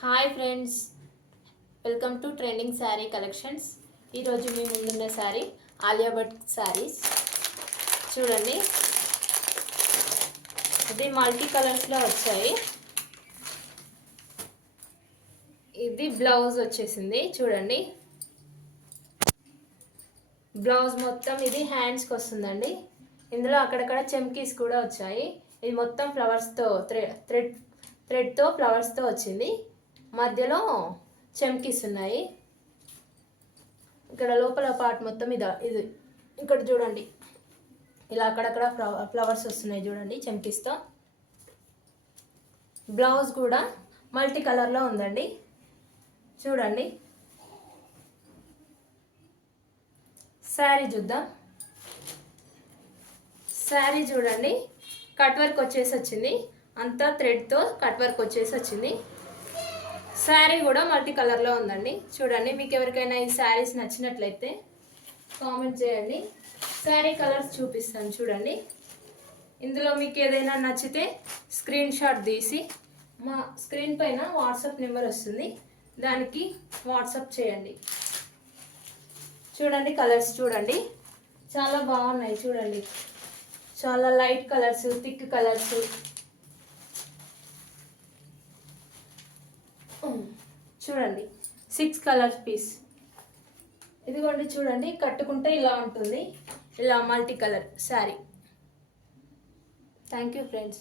Hi friends, welcome to trending sari collections. ఈరోజు మీ ముందున్న శారీ ఆలియా భట్ శారీస్ చూడండి. ఇది మల్టీ కలర్స్లో వచ్చాయి. ఇది బ్లౌజ్ వచ్చేసింది చూడండి. బ్లౌజ్ మొత్తం ఇది హ్యాండ్స్కి వస్తుందండి. ఇందులో అక్కడక్కడ చెమ్కీస్ కూడా వచ్చాయి. ఇది మొత్తం ఫ్లవర్స్తో థ్రెడ్తో ఫ్లవర్స్తో వచ్చింది. మధ్యలో చెమ్కీస్ ఉన్నాయి. ఇక్కడ లోపల పార్ట్ మొత్తం ఇది ఇక్కడ చూడండి, ఇలా అక్కడక్కడ ఫ్లవర్స్ వస్తున్నాయి చూడండి చెమ్కీస్తో. బ్లౌజ్ కూడా మల్టీ కలర్లో ఉందండి చూడండి. శారీ చూద్దాం. శారీ చూడండి, కట్ వర్క్ వచ్చేసి వచ్చింది. అంతా థ్రెడ్తో కట్ వర్క్ వచ్చేసి వచ్చింది. శారీ కూడా మల్టీ కలర్లో ఉందండి చూడండి. మీకు ఎవరికైనా ఈ శారీస్ నచ్చినట్లయితే కామెంట్ చేయండి. శారీ కలర్స్ చూపిస్తాను చూడండి. ఇందులో మీకు ఏదైనా నచ్చితే స్క్రీన్ షాట్ తీసి మా స్క్రీన్ పైన వాట్సాప్ నెంబర్ వస్తుంది, దానికి వాట్సాప్ చేయండి. చూడండి కలర్స్ చూడండి, చాలా బాగున్నాయి చూడండి. చాలా లైట్ కలర్స్, థిక్ కలర్స్. చూడండి 6 కలర్స్ పీస్. ఇదిగోండి చూడండి, కట్టుకుంటే ఇలా ఉంటుంది, ఇలా multi colour sari. Thank you friends.